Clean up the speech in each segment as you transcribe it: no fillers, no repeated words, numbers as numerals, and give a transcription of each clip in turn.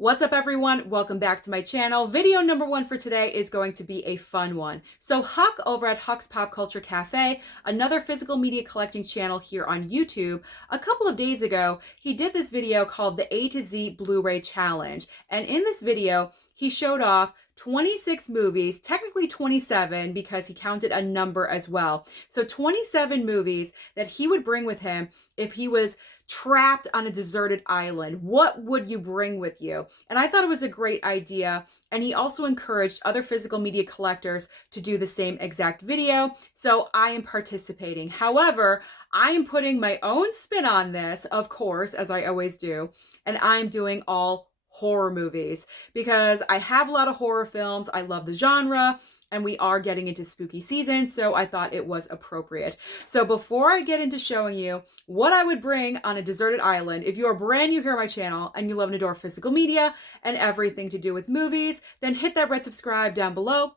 What's up everyone? Welcome back to my channel. Video number one for today is going to be a fun one. So Huck over at Huck's Pop Culture Cafe, another physical media collecting channel here on YouTube, a couple of days ago, he did this video called the A-Z Blu-ray Challenge. And in this video, he showed off 26 movies, technically 27 because he counted a number as well. So 27 movies that he would bring with him if he was trapped on a deserted island. What would you bring with you? And I thought it was a great idea. And he also encouraged other physical media collectors to do the same exact video. So I am participating. However, I am putting my own spin on this, of course, as I always do. And I'm doing all horror movies because I have a lot of horror films. I love the genre. And we are getting into spooky season, so I thought it was appropriate. So before I get into showing you what I would bring on a deserted island, if you are brand new here on my channel and you love and adore physical media and everything to do with movies, then hit that red subscribe down below,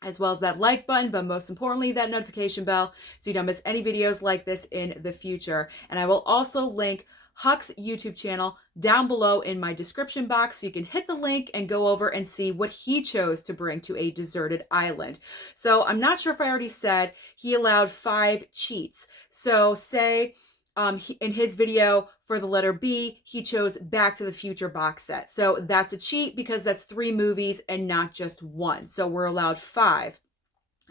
as well as that like button, but most importantly, that notification bell so you don't miss any videos like this in the future. And I will also link Huck's YouTube channel down below in my description box so you can hit the link and go over and see what he chose to bring to a deserted island. So I'm not sure if I already said he allowed 5 cheats. So say in his video for the letter B, he chose Back to the Future box set. So that's a cheat because that's 3 movies and not just 1. So we're allowed 5.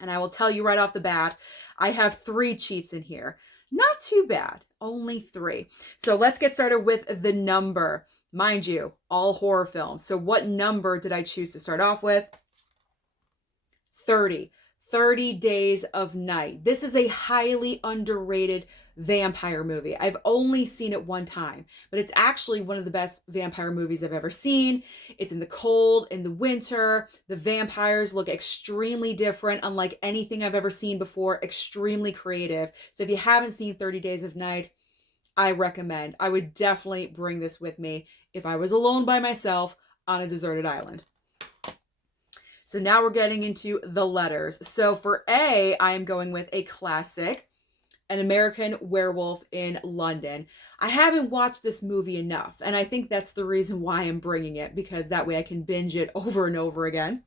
And I will tell you right off the bat, I have 3 cheats in here. Not too bad, only 3. So let's get started with the number. Mind you, all horror films. So what number did I choose to start off with? 30. 30 Days of Night. This is a highly underrated vampire movie. I've only seen it one time, but it's actually one of the best vampire movies I've ever seen. It's in the cold, in the winter. The vampires look extremely different, unlike anything I've ever seen before. Extremely creative. So if you haven't seen 30 Days of Night, I recommend. I would definitely bring this with me if I was alone by myself on a deserted island. So now we're getting into the letters. So for A, I am going with a classic, An American Werewolf in London. I haven't watched this movie enough, and I think that's the reason why I'm bringing it, because that way I can binge it over and over again.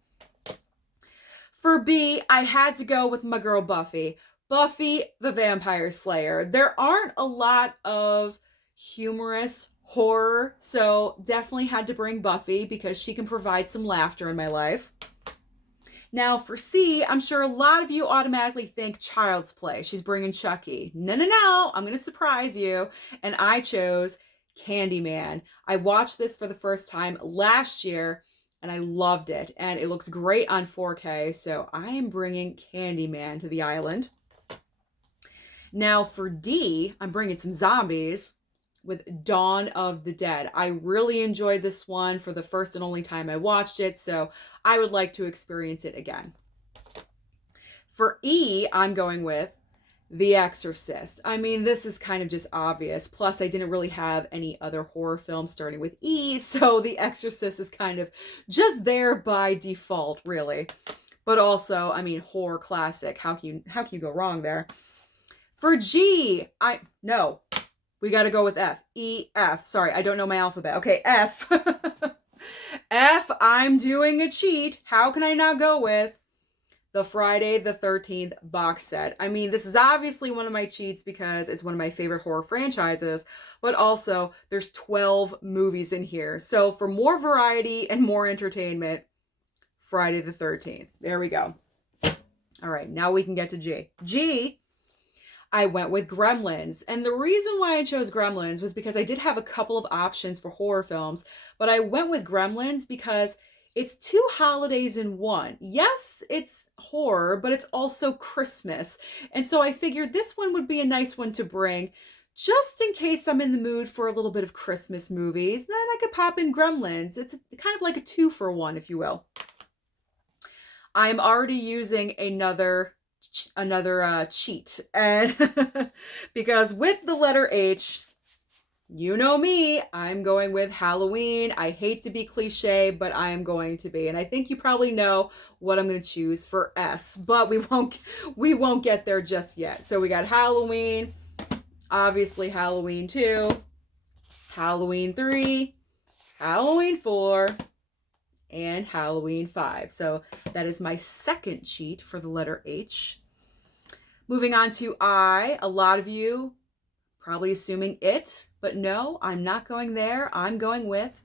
For B, I had to go with my girl Buffy. Buffy the Vampire Slayer. There aren't a lot of humorous horror, so definitely had to bring Buffy because she can provide some laughter in my life. Now for C, I'm sure a lot of you automatically think Child's Play. She's bringing Chucky. No, I'm going to surprise you. And I chose Candyman. I watched this for the first time last year and I loved it. And it looks great on 4K. So I am bringing Candyman to the island. Now for D, I'm bringing some zombies with Dawn of the Dead. I really enjoyed this one for the first and only time I watched it, so I would like to experience it again. For E, I'm going with The Exorcist. I mean, this is kind of just obvious. Plus, I didn't really have any other horror films starting with E, so The Exorcist is kind of just there by default, really. But also, I mean, horror classic. How can you go wrong there? For G, we got to go with F. E, F. Sorry, I don't know my alphabet. Okay, F. F, I'm doing a cheat. How can I not go with the Friday the 13th box set? I mean, this is obviously one of my cheats because it's one of my favorite horror franchises, but also there's 12 movies in here. So for more variety and more entertainment, Friday the 13th. There we go. All right, now we can get to G. G, I went with Gremlins. And the reason why I chose Gremlins was because I did have a couple of options for horror films, but I went with Gremlins because it's 2 holidays in one. Yes, it's horror, but it's also Christmas. And so I figured this one would be a nice one to bring just in case I'm in the mood for a little bit of Christmas movies. Then I could pop in Gremlins. It's kind of like a 2-for-1, if you will. I'm already using another cheat, and because with the letter H, you know me, I'm going with Halloween. I hate to be cliche, but I am going to be, and I think you probably know what I'm going to choose for S, but we won't get there just yet. So we got Halloween, obviously Halloween 2, Halloween 3, Halloween 4, and Halloween 5. So that is my second cheat for the letter H. Moving on to I. A lot of you probably assuming It, but no, I'm not going there. I'm going with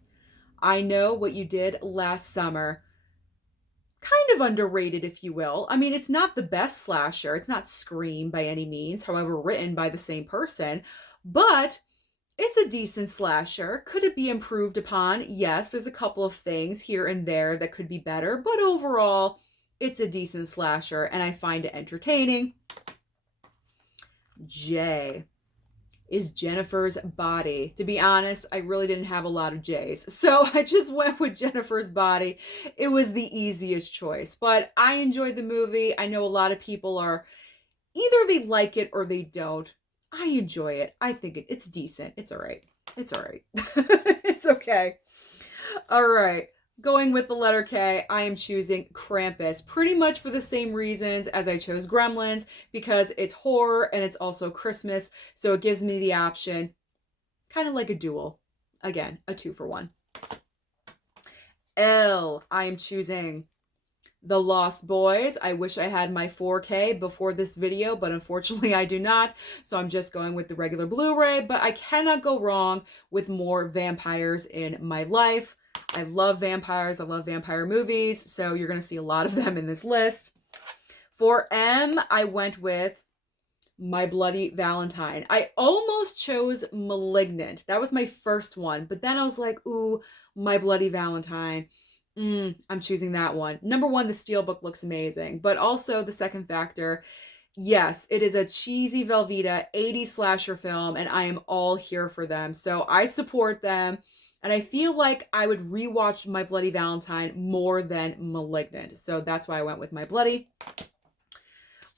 I Know What You Did Last Summer. Kind of underrated, if you will. I mean, it's not the best slasher. It's not Scream by any means, however, written by the same person, but it's a decent slasher. Could it be improved upon? Yes, there's a couple of things here and there that could be better, but overall, it's a decent slasher, and I find it entertaining. J is Jennifer's Body. To be honest, I really didn't have a lot of J's, so I just went with Jennifer's Body. It was the easiest choice, but I enjoyed the movie. I know a lot of people are either they like it or they don't. I enjoy it. I think it's decent. It's all right. It's all right. It's okay. All right. Going with the letter K, I am choosing Krampus, pretty much for the same reasons as I chose Gremlins, because it's horror and it's also Christmas, so it gives me the option, kind of like a duel. Again, a 2-for-1. L, I am choosing The Lost Boys. I wish I had my 4K before this video, but unfortunately I do not, so I'm just going with the regular Blu-ray, but I cannot go wrong with more vampires in my life. I love vampires. I love vampire movies, so you're going to see a lot of them in this list. For M, I went with My Bloody Valentine. I almost chose Malignant. That was my first one, but then I was like, ooh, My Bloody Valentine. I'm choosing that one. Number one, the Steelbook looks amazing, but also the second factor, yes, it is a cheesy Velveeta 80s slasher film, and I am all here for them. So I support them. And I feel like I would rewatch My Bloody Valentine more than Malignant. So that's why I went with My Bloody.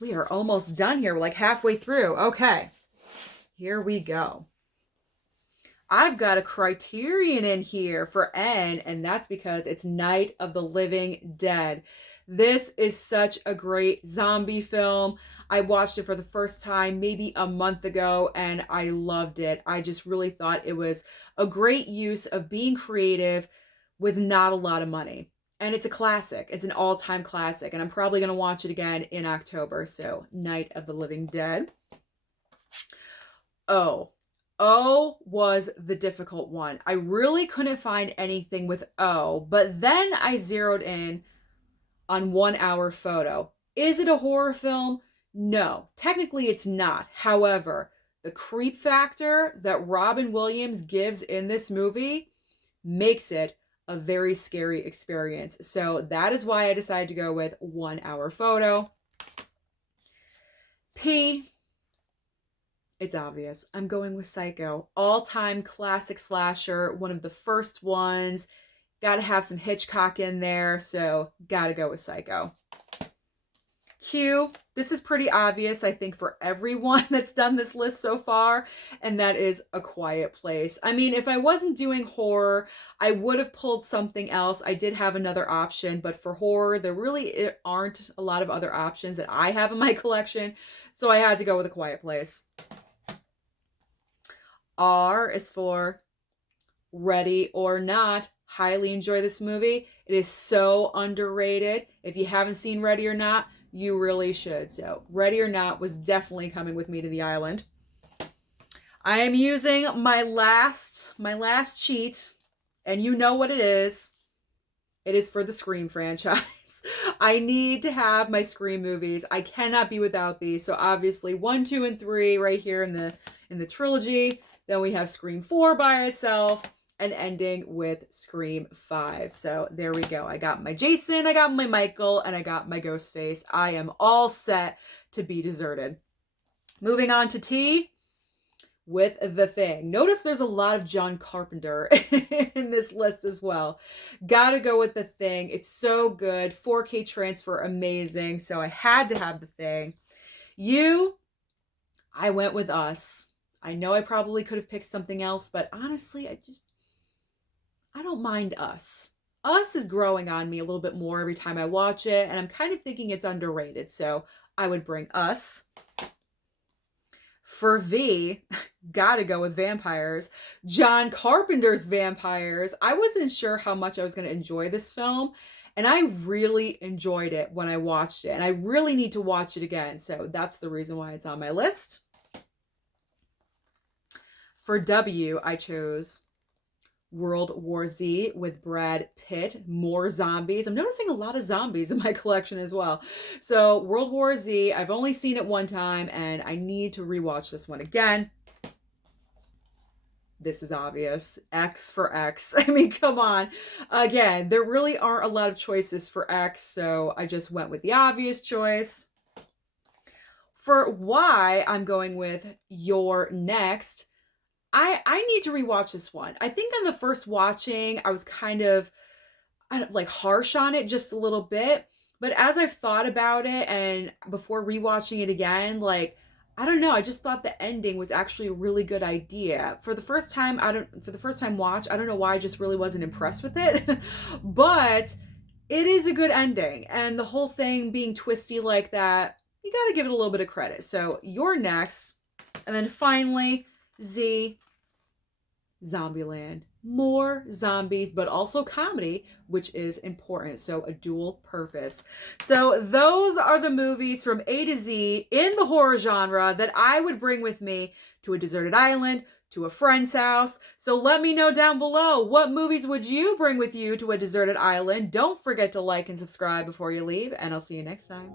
We are almost done here. We're like halfway through. Okay, here we go. I've got a criterion in here for N, and that's because it's Night of the Living Dead. This is such a great zombie film. I watched it for the first time maybe a month ago, and I loved it. I just really thought it was a great use of being creative with not a lot of money. And it's a classic. It's an all-time classic, and I'm probably going to watch it again in October. So, Night of the Living Dead. O was the difficult one. I really couldn't find anything with O, but then I zeroed in on 1 Hour Photo. Is it a horror film? No, technically it's not. However, the creep factor that Robin Williams gives in this movie makes it a very scary experience. So that is why I decided to go with 1 Hour Photo. P, it's obvious. I'm going with Psycho. All-time classic slasher, one of the first ones. Got to have some Hitchcock in there, so got to go with Psycho. Q, this is pretty obvious, I think, for everyone that's done this list so far, and that is A Quiet Place. I mean, if I wasn't doing horror, I would have pulled something else. I did have another option, but for horror, there really aren't a lot of other options that I have in my collection, so I had to go with A Quiet Place. R is for Ready or Not. Highly enjoy this movie. It is so underrated. If you haven't seen Ready or Not, you really should. So Ready or Not was definitely coming with me to the island. I am using my last cheat, and you know what it is. It is for the Scream franchise. I need to have my Scream movies. I cannot be without these. So obviously 1, 2, and 3 right here in the trilogy. Then we have Scream 4 by itself, and ending with Scream 5. So there we go. I got my Jason, I got my Michael, and I got my Ghostface. I am all set to be deserted. Moving on to T with The Thing. Notice there's a lot of John Carpenter in this list as well. Gotta go with The Thing. It's so good. 4K transfer, amazing. So I had to have The Thing. I went with Us. I know I probably could have picked something else, but honestly, I don't mind Us. Us is growing on me a little bit more every time I watch it, and I'm kind of thinking it's underrated, so I would bring Us. For V, gotta go with vampires. John Carpenter's Vampires. I wasn't sure how much I was going to enjoy this film, and I really enjoyed it when I watched it, and I really need to watch it again, so that's the reason why it's on my list. For W, I chose World War Z with Brad Pitt. More zombies. I'm noticing a lot of zombies in my collection as well. So World War Z, I've only seen it one time and I need to rewatch this one again. This is obvious. X for X. I mean, come on. Again, there really aren't a lot of choices for X, so I just went with the obvious choice. For Y, I'm going with You're Next. I need to rewatch this one. I think on the first watching, I was kind of like harsh on it just a little bit. But as I've thought about it and before rewatching it again, like, I don't know, I just thought the ending was actually a really good idea. For the first time watch, I don't know why I just really wasn't impressed with it. But it is a good ending. And the whole thing being twisty like that, you got to give it a little bit of credit. So You're Next. And then finally, Z, Zombieland. More zombies, but also comedy, which is important. So a dual purpose. So those are the movies from A to Z in the horror genre that I would bring with me to a deserted island, to a friend's house. So let me know down below, what movies would you bring with you to a deserted island? Don't forget to like and subscribe before you leave, and I'll see you next time.